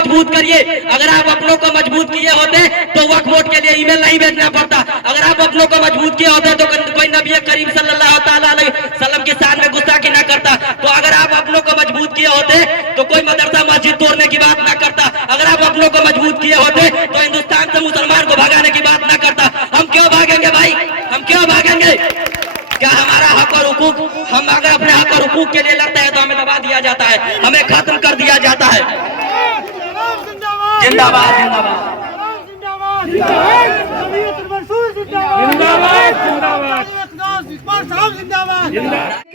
मजबूत करिए। अगर आप अपनों को मजबूत किए होते तो वक्फ बोर्ड के लिए ईमेल नहीं भेजना पड़ता। अगर आप अपनों को मजबूत किए होते तो कोई नबी करीम सल्लल्लाहु अलैहि वसल्लम के शान में गुस्सा की ना करता। तो अगर आप अपनों को मजबूत किए होते तो कोई मदरसा मस्जिद तोड़ने की बात ना करता। अगर आप अपनों को मजबूत किए होते तो हिंदुस्तान से मुसलमान को भगाने की बात ना करता। हम क्यों भागेंगे भाई, हम क्यों भागेंगे? क्या हमारा हक और हुकूक, हम अगर अपने हक और हुकूक के लिए लड़ते हैं तो हमें दबा दिया जाता है, हमें खत्म कर दिया जाता है। जिंदाबाद जिंदाबाद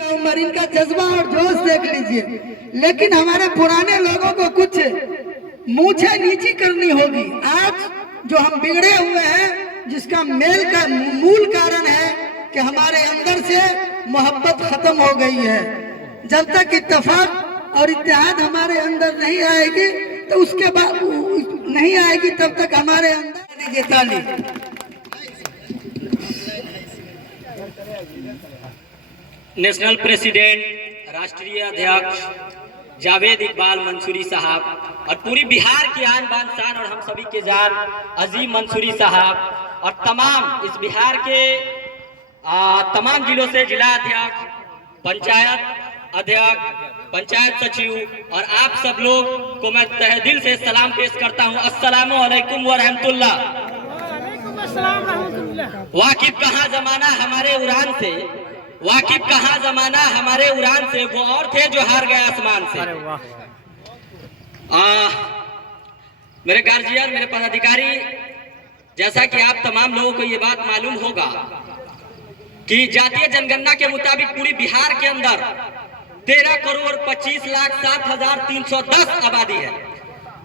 उम्र इनका जज्बा और जोश देख लीजिए। लेकिन हमारे पुराने लोगों को कुछ मूछे नीची करनी होगी। आज जो हम बिगड़े हुए हैं, जिसका मूल कारण है कि हमारे अंदर से मोहब्बत खत्म हो गई है। जब तक इत्तेफाक और इत्तेहाद हमारे अंदर नहीं आएगी तो उसके बाद नहीं आएगी, तब तक हमारे अंदर नहीं ताली। नेशनल प्रेसिडेंट, राष्ट्रीय अध्यक्ष जावेद इकबाल मंसूरी साहब और पूरी बिहार की आन बान शान और हम सभी के जान अजीम मंसूरी साहब और तमाम इस बिहार के तमाम जिलों से जिला अध्यक्ष, पंचायत अध्यक्ष, पंचायत सचिव और आप सब लोग को मैं तहे दिल से सलाम पेश करता हूं। अस्सलामु अलैकुम व रहमतुल्लाह। वाकिफ कहाँ जमाना हमारे उड़ान से, वाकिफ कहाँ जमाना हमारे उड़ान से, वो और थे जो हार गए आसमान से। मेरे गार्जियन, मेरे पदाधिकारी, जैसा कि आप तमाम लोगों को ये बात मालूम होगा कि जातीय जनगणना के मुताबिक पूरी बिहार के अंदर 13,25,07,310 आबादी है।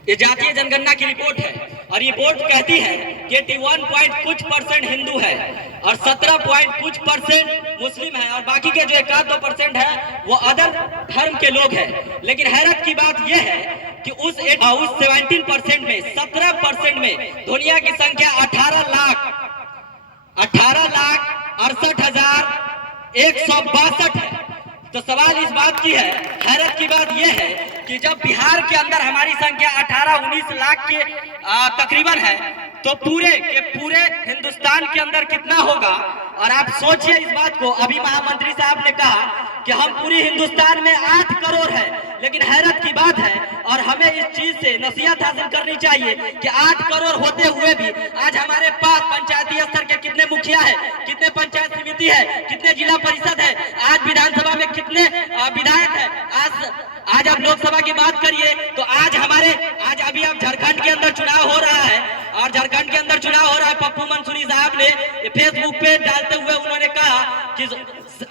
ये जातीय जनगणना की रिपोर्ट है और ये रिपोर्ट कहती है कि 81 कुछ % हिंदू है और 17 कुछ % मुस्लिम है और बाकी के जो 1-2% है वो अदर धर्म के लोग हैं। लेकिन हैरत की बात यह है कि उस 17% में 17% में दुनिया की संख्या 18,68,162 है। तो सवाल इस बात की है, हैरत की बात यह है कि जब बिहार के अंदर हमारी संख्या 18-19 लाख के तकरीबन है तो पूरे के पूरे हिंदुस्तान के अंदर कितना होगा। और आप सोचिए इस बात को, अभी महामंत्री साहब ने कहा कि हम पूरी हिंदुस्तान में 8 करोड़ है, लेकिन हैरत की बात है और हमें इस चीज से नसीहत हासिल करनी चाहिए कि 8 करोड़ होते हुए भी आज हमारे पास पंचायती स्तर के कितने मुखिया है, कितने पंचायत समिति है, कितने जिला परिषद है, आज विधानसभा में कितने विधायक है। आज आप लोकसभा की बात करिए तो आज अभी आप झारखंड के अंदर चुनाव हो रहा है और झारखंड के अंदर चुनाव हो रहा है। पप्पू मंसूरी साहब ने फेसबुक पे डालते हुए उन्होंने कहा कि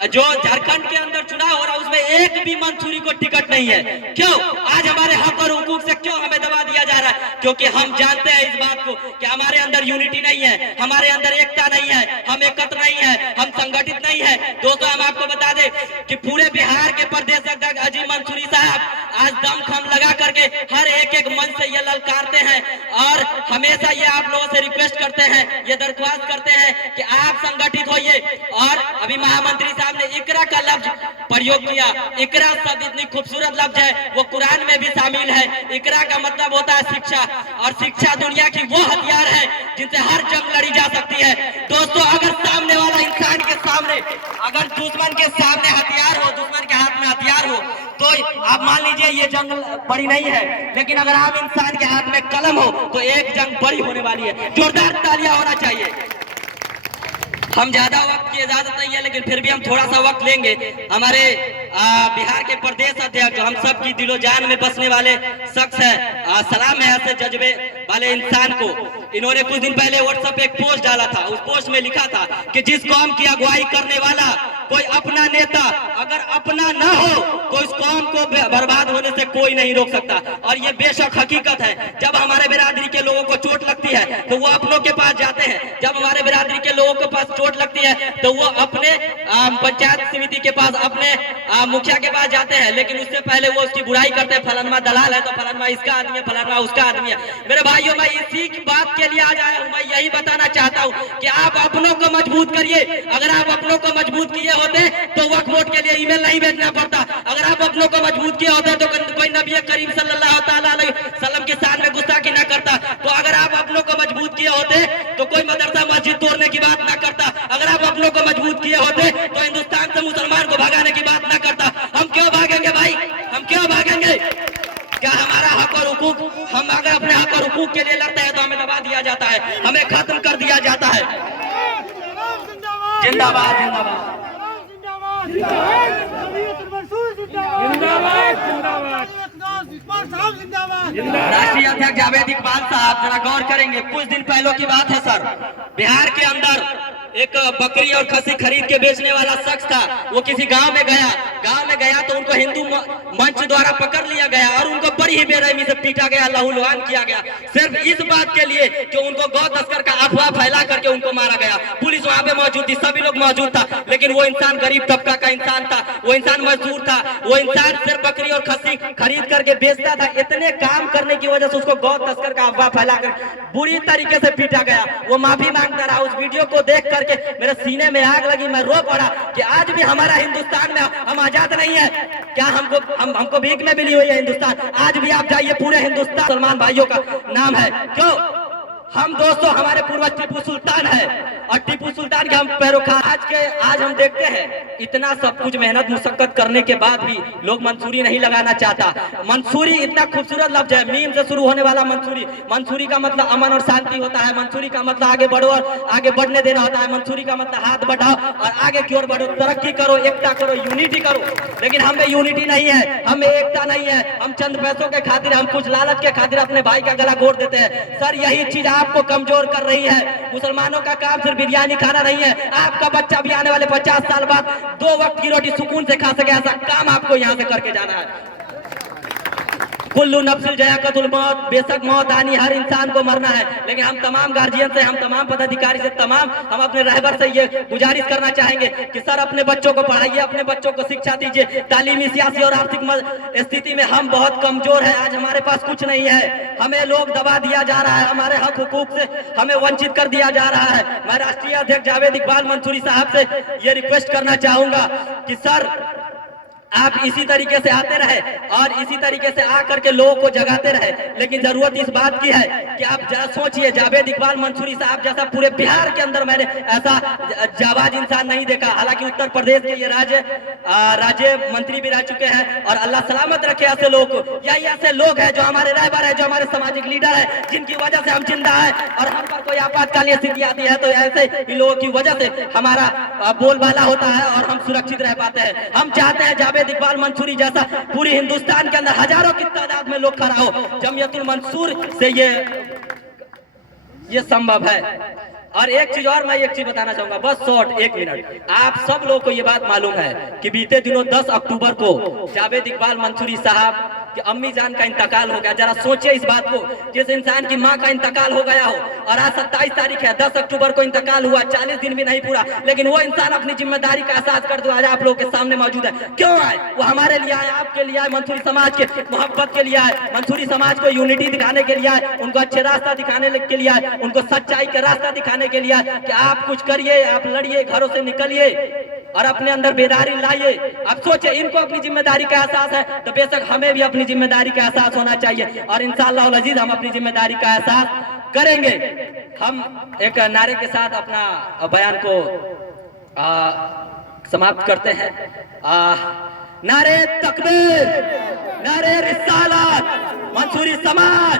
जो झारखंड के अंदर चुनाव हो रहा है उसमें एक भी मंसूरी को टिकट नहीं है। क्यों? आज हमारे हक और हुकूक से क्यों हमें दबा दिया जा रहा है? क्योंकि हम जानते हैं इस बात को कि हमारे अंदर यूनिटी नहीं है, हमारे अंदर एकता नहीं है, हम एकत्र नहीं है, हम संगठित नहीं है। दोस्तों, हम आपको बता दें कि पूरे बिहार के प्रदेश अध्यक्ष अजीम मंसूरी साहब आज दमखम लगा करके हर एक मंच से ये ललकारते हैं और हमेशा ये आप लोगों से रिक्वेस्ट करते हैं, ये दरख्वास्त करते हैं कि आप संगठित होइए। और अभी महामंत्री साहब ने इकरा का लफ्ज प्रयोग किया। इकरा शब्द इतनी खूबसूरत लफ्ज है, वो कुरान में भी शामिल है। इकरा का मतलब होता है शिक्षा और शिक्षा दुनिया की वो हथियार है जिनसे हर जंग लड़ी जा सकती है। दोस्तों, अगर सामने वाला इंसान के सामने, अगर दुश्मन के सामने हथियार हो, दुश्मन के हाथ में हथियार हो तो आप मान लीजिए ये जंग बड़ी नहीं है, लेकिन अगर आम इंसान के हाथ में कलम हो तो एक जंग बड़ी होने वाली है। जोरदार तालियां होना चाहिए। हम ज्यादा वक्त की इजाजत नहीं है, लेकिन फिर भी हम थोड़ा सा वक्त लेंगे। हमारे बिहार के प्रदेश अध्यक्ष जो हम सब की दिलो जान में बसने वाले शख्स है, सलाम है ऐसे जज्बे वाले इंसान को। इन्होंने कुछ दिन पहले व्हाट्सएप पे एक पोस्ट डाला था। उस पोस्ट में लिखा था कि जिस कौम की अगुवाई करने वाला कोई अपना नेता अगर अपना ना हो तो इस कौम को बर्बाद होने से कोई नहीं रोक सकता। और ये बेशक हकीकत है। जब हमारे बिरादरी के लोगों को चोट लगती है तो वो अपनों के पास जाते हैं, जब हमारे बिरादरी के लोगों के पास चोट लगती है तो वो अपने पंचायत समिति के पास, अपने मुखिया के पास जाते हैं, लेकिन उससे पहले वो उसकी बुराई करते हैं। फलाना दलाल है तो फलाना इसका आदमी है, फलाना उसका आदमी है। मेरे भाइयों, मैं इसी की बात के लिए आज आया हूं। मैं यही बताना चाहता हूं कि आप अपनों को मजबूत करिए। अगर आप अपनों को मजबूत किए होते तो वक्फ बोर्ड के लिए ईमेल नहीं भेजना पड़ता। अगर आप अपनों को मजबूत किए होते तो कोई नबी करीम सल्लल्लाहु अलैहि वसल्लम के साथ में करता। तो अगर आप अपनों को मजबूत किए होते तो कोई मदरसा मस्जिद तोड़ने की बात ना करता। अगर आप अपनों को मजबूत किए होते तो हिंदुस्तान से मुसलमान को भगाने की बात ना करता। हम क्यों भागेंगे भाई, हम क्यों भागेंगे? क्या हमारा हक और हुकूक, हम अगर अपने हक और हुकूक के लिए लड़ते हैं तो हमें दबा दिया जाता है, हमें खत्म कर दिया जाता है। जिंदाबाद जिंदाबाद राष्ट्रीय अध्यक्ष जावेद इकबाल साहब जरा गौर करेंगे। कुछ दिन पहले की बात है सर, बिहार के अंदर एक बकरी और खसी खरीद के बेचने वाला शख्स था। वो किसी गांव में गया तो उनको हिंदू मंच द्वारा पकड़ लिया गया और उनको बड़ी ही बेरहमी से पीटा गया, लहूलुहान किया गया, सिर्फ इस बात के लिए कि उनको गौ तस्कर का अफवाह फैला करके उनको मारा गया। पुलिस वहां पे मौजूद थी, सभी लोग मौजूद था, लेकिन वो इंसान गरीब तबका का इंसान था, वो इंसान मजदूर था, वो इंसान सिर्फ बकरी और खसी खरीद करके बेचता था। इतने काम करने की वजह से उसको गौ तस्कर का अफवाह फैलाकर बुरी तरीके से पीटा गया। वो माफी मांगता रहा। उस वीडियो को देख करके मेरे सीने में आग लगी, मैं रो पड़ा कि आज भी हमारा हिंदुस्तान में हम आजाद नहीं है क्या? हमको भीख में मिली हुई है हिंदुस्तान। आज भी आप जाइए, पूरे हिंदुस्तान मुसलमान भाइयों का नाम है। क्यों? हम दोस्तों हमारे पूर्वज टीपू सुल्तान है और टीपू सुल्तान के हम पैरोकार। आज हम देखते हैं इतना सब कुछ मेहनत मुशक्कत करने के बाद भी लोग मंसूरी नहीं लगाना चाहता। मंसूरी इतना खूबसूरत लफ्ज है, मीम से शुरू होने वाला मंसूरी। मंसूरी का मतलब अमन और शांति होता है। मंसूरी का मतलब आगे बढ़ो और आगे बढ़ने देना होता है। मंसूरी का मतलब हाथ बढ़ाओ और आगे की ओर बढ़ो, तरक्की करो, एकता करो, यूनिटी करो। लेकिन हमें यूनिटी नहीं है, हमें एकता नहीं है। हम चंद पैसों के खातिर, हम कुछ लालच के खातिर अपने भाई का गला घोट देते हैं। सर यही चीज आपको कमजोर कर रही है। मुसलमानों का काम सिर्फ बिरयानी खाना नहीं है। आपका बच्चा भी आने वाले 50 साल बाद 2 वक्त की रोटी सुकून से खा सके, ऐसा काम आपको यहाँ से करके जाना है। कुल्लू नफ्सिल जायकातुल मौत, बेशक मौत आनी, हर इंसान को मरना है। लेकिन हम तमाम गार्जियन से, हम तमाम पदाधिकारी से, हम अपने रहबर से ये गुजारिश करना चाहेंगे कि सर अपने बच्चों को पढ़ाइए, अपने बच्चों को शिक्षा दीजिए। तालीमी, सियासी और आर्थिक स्थिति में हम बहुत कमजोर है। आज हमारे पास कुछ नहीं है, हमें लोग दबा दिया जा रहा है, हमारे हक हुकूक से हमें वंचित कर दिया जा रहा है। मैं राष्ट्रीय अध्यक्ष जावेद इकबाल मंसूरी साहब से ये रिक्वेस्ट करना चाहूंगा कि सर आप इसी तरीके से आते रहे और इसी तरीके से आकर के लोगों को जगाते रहे। लेकिन जरूरत इस बात की है कि आप जरा सोचिए, जावेद इकबाल मंसूरी साहब जैसा पूरे बिहार के अंदर मैंने ऐसा जाबाज इंसान नहीं देखा। हालांकि उत्तर प्रदेश के ये राज्य मंत्री भी रह चुके हैं और अल्लाह सलामत रखे ऐसे लोग को। यही ऐसे लोग हैं जो हमारे रहबर है, जो हमारे सामाजिक लीडर है, जिनकी वजह से हम जिंदा है। और हम पर कोई आपातकालीन स्थिति आती है तो ऐसे ही लोगों की वजह से हमारा बोलबाला होता है और हम सुरक्षित रह पाते हैं। हम चाहते हैं जावेद इकबाल मंसूरी जैसा पूरे हिंदुस्तान के अंदर हजारों की तादाद में लोग खड़ा हो। जमियतुल मंसूर से ये संभव है। और एक चीज और, मैं एक चीज बताना चाहूंगा, बस शॉर्ट 1 मिनट। आप सब लोग को ये बात मालूम है कि बीते दिनों 10 अक्टूबर को जावेद इकबाल मंसूरी साहब कि अम्मी जान का इंतकाल हो गया। जरा सोचिए इस बात को, जिस इंसान की मां का इंतकाल हो गया हो और आज 27 तारीख है, 10 अक्टूबर को इंतकाल हुआ, 40 दिन भी नहीं पूरा, लेकिन वो इंसान अपनी जिम्मेदारी का एहसास कर दो आज आप लोगों के सामने मौजूद है। क्यों आए? वो हमारे लिए आए, आपके लिए आए, मंसूरी समाज के मोहब्बत के लिए आए, मंसूरी समाज को यूनिटी दिखाने के लिए आए, उनको अच्छे रास्ता दिखाने के लिए आए, उनको सच्चाई का रास्ता दिखाने के लिए आए कि आप कुछ करिए, आप लड़िए, घरों से निकलिए और अपने अंदर बेदारी लाइए। अब सोचिए, इनको अपनी जिम्मेदारी का एहसास है तो बेशक हमें भी अपनी जिम्मेदारी का एहसास होना चाहिए और इंशाअल्लाह अज़ीज़ हम अपनी जिम्मेदारी का एहसास करेंगे। हम एक नारे के साथ अपना बयान को समाप्त करते हैं। नारे तकबीर, नारे रिसालत, मंसूरी समाज,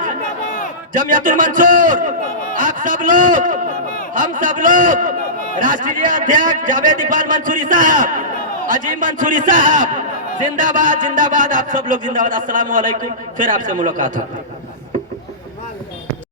जमियतुल मंसूर, आप सब लोग, हम सब लोग, राष्ट्रीय अध्यक्ष जावेद इकबाल मंसूरी साहब, अजीम मंसूरी साहब, जिंदाबाद जिंदाबाद, आप सब लोग जिंदाबाद। अस्सलाम वालेकुम, फिर आपसे मुलाकात होगी।